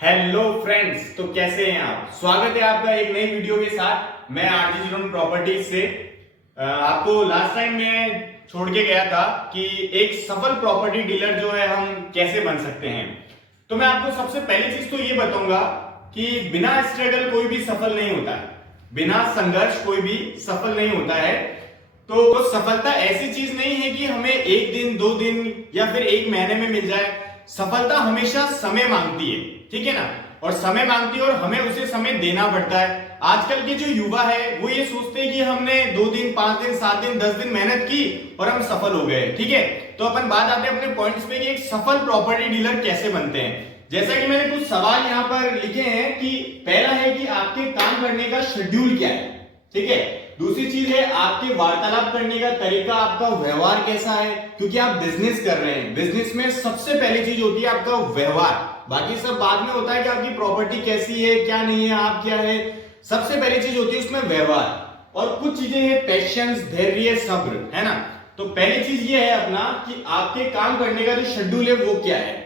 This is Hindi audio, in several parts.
हेलो फ्रेंड्स, तो कैसे हैं आप। स्वागत है आपका एक नई वीडियो के साथ। मैं आरजी जीरोन प्रॉपर्टीज से आपको लास्ट टाइम में छोड़ के गया था कि एक सफल प्रॉपर्टी डीलर जो है हम कैसे बन सकते हैं। तो मैं आपको सबसे पहली चीज तो ये बताऊंगा कि बिना स्ट्रगल कोई भी सफल नहीं होता है, बिना संघर्ष कोई भी सफल नहीं होता है। तो सफलता ऐसी चीज नहीं है कि हमें एक दिन, दो दिन या फिर एक महीने में मिल जाए। सफलता हमेशा समय मांगती है, ठीक है ना। और समय मांगती है और हमें उसे समय देना पड़ता है। आजकल के जो युवा है वो ये सोचते हैं कि हमने 2 दिन, 5 दिन, 7 दिन, 10 दिन मेहनत की और हम सफल हो गए, ठीक है। तो अपन बात आते हैं अपने पॉइंट्स पे कि एक सफल प्रॉपर्टी डीलर कैसे बनते हैं। जैसा कि मैंने कुछ सवाल यहाँ पर लिखे हैं कि पहला है कि आपके काम करने का शेड्यूल क्या है, ठीक है। दूसरी चीज है आपके वार्तालाप करने का तरीका, आपका व्यवहार कैसा है, क्योंकि आप बिजनेस कर रहे हैं। बिजनेस में सबसे पहली चीज होती है आपका व्यवहार, बाकी सब बाद में होता है कि आपकी प्रॉपर्टी कैसी है, क्या नहीं है, आप क्या है। सबसे पहली चीज होती है उसमें व्यवहार। और कुछ चीजें हैं पेशेंस, धैर्य, सब्र, है ना। तो पहली चीज ये है अपना कि आपके काम करने का जो शेड्यूल है वो क्या है।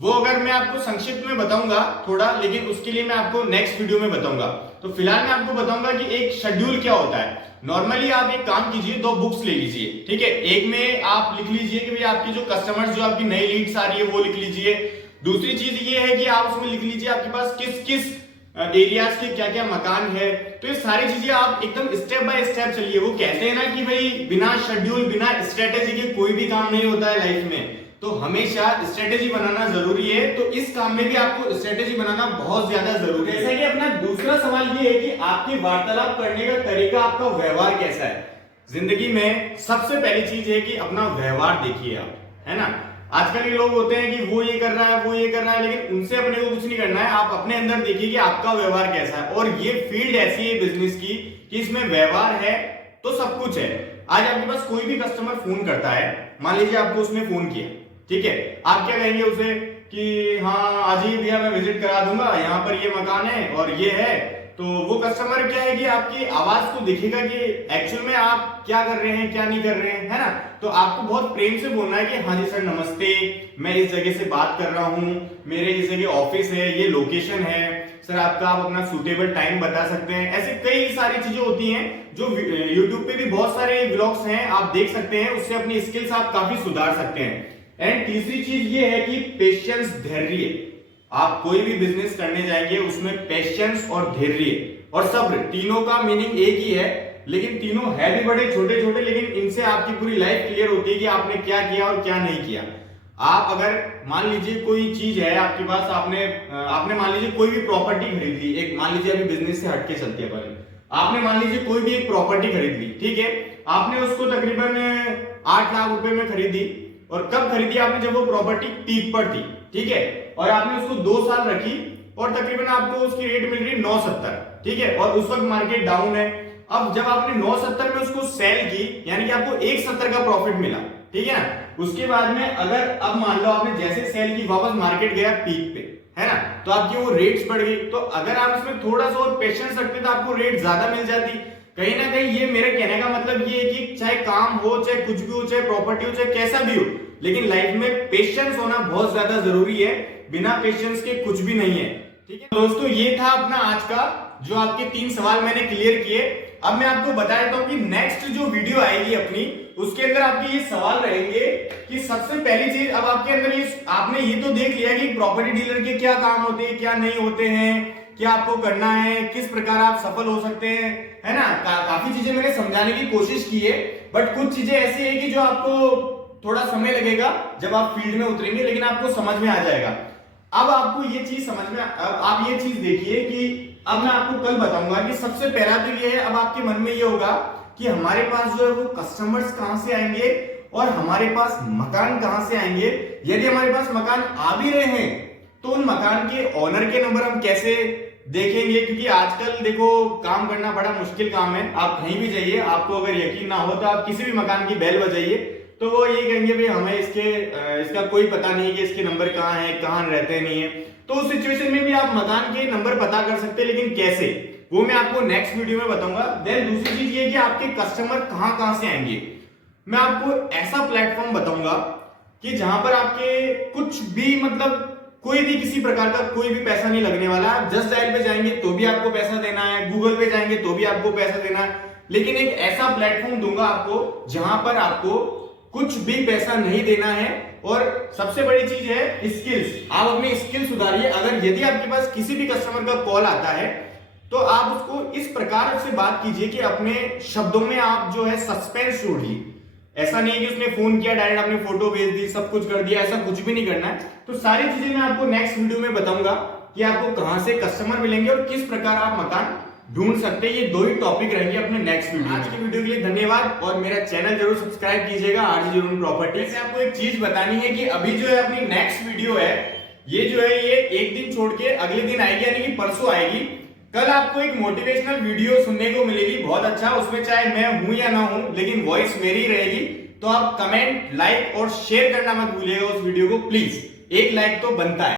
वो अगर मैं आपको संक्षिप्त में बताऊंगा थोड़ा, लेकिन उसके लिए मैं आपको नेक्स्ट वीडियो में बताऊंगा। तो फिलहाल मैं आपको बताऊंगा कि एक शेड्यूल क्या होता है। नॉर्मली आप एक काम कीजिए, 2 बुक्स ले लीजिए, ठीक है। एक में आप लिख लीजिए कि भाई आपकी जो कस्टमर्स, जो आपकी नई लीड्स आ रही है वो लिख लीजिए। दूसरी चीज ये है कि आप उसमें लिख लीजिए आपके पास किस किस एरियाज के क्या क्या मकान है। तो ये सारी चीजें आप एकदम स्टेप बाय स्टेप चलिए। वो कहते हैं ना कि भाई बिना शेड्यूल, बिना स्ट्रेटेजी के कोई भी काम नहीं होता है लाइफ में। तो हमेशा स्ट्रेटेजी बनाना जरूरी है। तो इस काम में भी आपको स्ट्रेटेजी बनाना बहुत ज्यादा जरूरी है। जैसे कि अपना दूसरा सवाल ये है कि आपकी वार्तालाप करने का तरीका, आपका व्यवहार कैसा है। जिंदगी में सबसे पहली चीज है कि अपना व्यवहार देखिए आप, है ना। आजकल के लोग होते हैं कि वो ये कर रहा है, वो ये कर रहा है, लेकिन उनसे अपने को कुछ नहीं करना है। आप अपने अंदर देखिए कि आपका व्यवहार कैसा है। और ये फील्ड ऐसी है बिजनेस की कि इसमें व्यवहार है तो सब कुछ है। आज आपके पास कोई भी कस्टमर फोन करता है, मान लीजिए आपको उसने फोन किया, ठीक है। आप क्या कहेंगे उसे कि हाँ आज ही भैया मैं विजिट करा दूंगा, यहाँ पर ये मकान है और ये है। तो वो कस्टमर क्या है कि आपकी आवाज को देखेगा कि एक्चुअल में आप क्या कर रहे हैं, क्या नहीं कर रहे हैं, है ना। तो आपको बहुत प्रेम से बोलना है कि हाँ जी सर नमस्ते, मैं इस जगह से बात कर रहा हूँ, मेरे इस जगह ऑफिस है, ये लोकेशन है सर, आपका आप अपना सूटेबल टाइम बता सकते हैं। ऐसे कई सारी चीजें होती हैं जो यूट्यूब पे भी बहुत सारे व्लॉग्स हैं, आप देख सकते हैं। उससे अपनी स्किल्स आप काफी सुधार सकते हैं। एंड तीसरी चीज ये है कि पेशेंस, धैर्य। आप कोई भी बिजनेस करने जाएंगे उसमें पेशेंस और धैर्य और सब्र, तीनों का मीनिंग एक ही है, लेकिन तीनों है भी बड़े छोटे छोटे, लेकिन इनसे आपकी पूरी लाइफ क्लियर होती है कि आपने क्या किया और क्या नहीं किया। आप अगर मान लीजिए कोई चीज है आपके पास, आपने मान लीजिए कोई भी प्रॉपर्टी खरीद ली, एक मान लीजिए अभी बिजनेस से हटके चलते हैं पहले, आपने मान लीजिए कोई भी एक प्रॉपर्टी खरीद ली, ठीक है। आपने उसको तकरीबन 8 लाख रुपए में खरीदी। और कब खरीदी आपने, जब वो प्रॉपर्टी पीक पर थी, ठीक है। और आपने उसको 2 साल रखी और तकरीबन आपको उसकी रेट मिल रही है 970, ठीक है। और उस वक्त मार्केट डाउन है। अब जब आपने 970 में उसको सेल की, यानी कि आपको 170 का प्रॉफिट मिला, ठीक है ना। उसके बाद में अगर अब मान लो आपने जैसे सेल की, वापस मार्केट गया पीक पे, है ना, तो आपकी वो रेट्स बढ़ गई। तो अगर आप इसमें थोड़ा सा और पेशेंस रखते तो आपको रेट ज्यादा मिल जाती। कहीं ना कहीं ये मेरे कहने का मतलब ये है कि चाहे काम हो, चाहे कुछ भी हो, चाहे प्रॉपर्टी हो, चाहे कैसा भी हो, लेकिन लाइफ में पेशेंस होना बहुत ज्यादा जरूरी है। बिना पेशेंस के कुछ भी नहीं है, ठीक है दोस्तों। ये था अपना आज का, जो आपके 3 सवाल मैंने क्लियर किए। अब मैं आपको बता देता हूं कि नेक्स्ट जो वीडियो आएगी अपनी, उसके अंदर आपके ये सवाल रहेंगे कि सबसे पहली चीज, अब आपके अंदर ये आपने ये तो देख लिया कि प्रॉपर्टी डीलर के क्या काम होते हैं, क्या नहीं होते हैं, क्या आपको करना है, किस प्रकार आप सफल हो सकते हैं, है ना। काफी चीजें मैंने समझाने की कोशिश की है, बट कुछ चीजें ऐसी है कि जो आपको थोड़ा समय लगेगा जब आप फील्ड में उतरेंगे, लेकिन आपको समझ में आ जाएगा। अब आपको ये चीज समझ में, आप ये चीज देखिए कि अब मैं आपको कल बताऊंगा कि सबसे पहला तो ये है, अब आपके मन में ये होगा कि हमारे पास जो है वो कस्टमर्स कहां से आएंगे और हमारे पास मकान कहां से आएंगे। यदि हमारे पास मकान आ भी रहे हैं तो उन मकान के ओनर के नंबर हम कैसे देखेंगे, क्योंकि आजकल देखो काम करना बड़ा मुश्किल काम है। आप कहीं भी जाइए, आपको अगर यकीन ना हो तो आप किसी भी मकान की बेल बजाइए तो वो ये कहेंगे भाई हमें इसका कोई पता नहीं कि इसके नंबर कहाँ है, कहाँ रहते नहीं है। तो उस सिचुएशन में भी आप मकान के नंबर पता कर सकते हैं, लेकिन कैसे, वो मैं आपको नेक्स्ट वीडियो में बताऊंगा। देन दूसरी चीज ये कि आपके कस्टमर कहाँ कहाँ से आएंगे। मैं आपको ऐसा प्लेटफॉर्म बताऊंगा कि जहां पर आपके कुछ भी मतलब कोई भी किसी प्रकार का कोई भी पैसा नहीं लगने वाला। आप जस्ट डायल पे जाएंगे तो भी आपको पैसा देना है, गूगल पे जाएंगे तो भी आपको पैसा देना है, लेकिन एक ऐसा प्लेटफॉर्म दूंगा आपको जहां पर आपको कुछ भी पैसा नहीं देना है। और सबसे बड़ी चीज है स्किल्स। आप अपनी स्किल सुधारिए। अगर यदि आपके पास किसी भी कस्टमर का कॉल आता है तो आप उसको इस प्रकार से बात कीजिए कि अपने शब्दों में आप जो है सस्पेंस जोड़िए। ऐसा नहीं है कि उसने फोन किया डायरेक्ट आपने फोटो भेज दी, सब कुछ कर दिया, ऐसा कुछ भी नहीं करना है। तो सारी चीजें मैं आपको नेक्स्ट वीडियो में बताऊंगा कि आपको कहां से कस्टमर मिलेंगे और किस प्रकार आप मकान ढूंढ सकते हैं। ये दो ही टॉपिक रहेंगे अपने नेक्स्ट वीडियो। आज की वीडियो के लिए धन्यवाद और मेरा चैनल जरूर सब्सक्राइब कीजिएगा आरजे जुनून प्रॉपर्टी से। आपको एक चीज बतानी है कि अभी जो है अपनी नेक्स्ट वीडियो है ये जो है ये एक दिन छोड़ के अगले दिन आएगी, यानी कि परसों आएगी। कल आपको एक मोटिवेशनल वीडियो सुनने को मिलेगी, बहुत अच्छा। उसमें चाहे मैं हूं या ना हूं लेकिन वॉइस मेरी रहेगी। तो आप कमेंट, लाइक और शेयर करना मत भूलिएगा उस वीडियो को प्लीज। एक लाइक तो बनता है।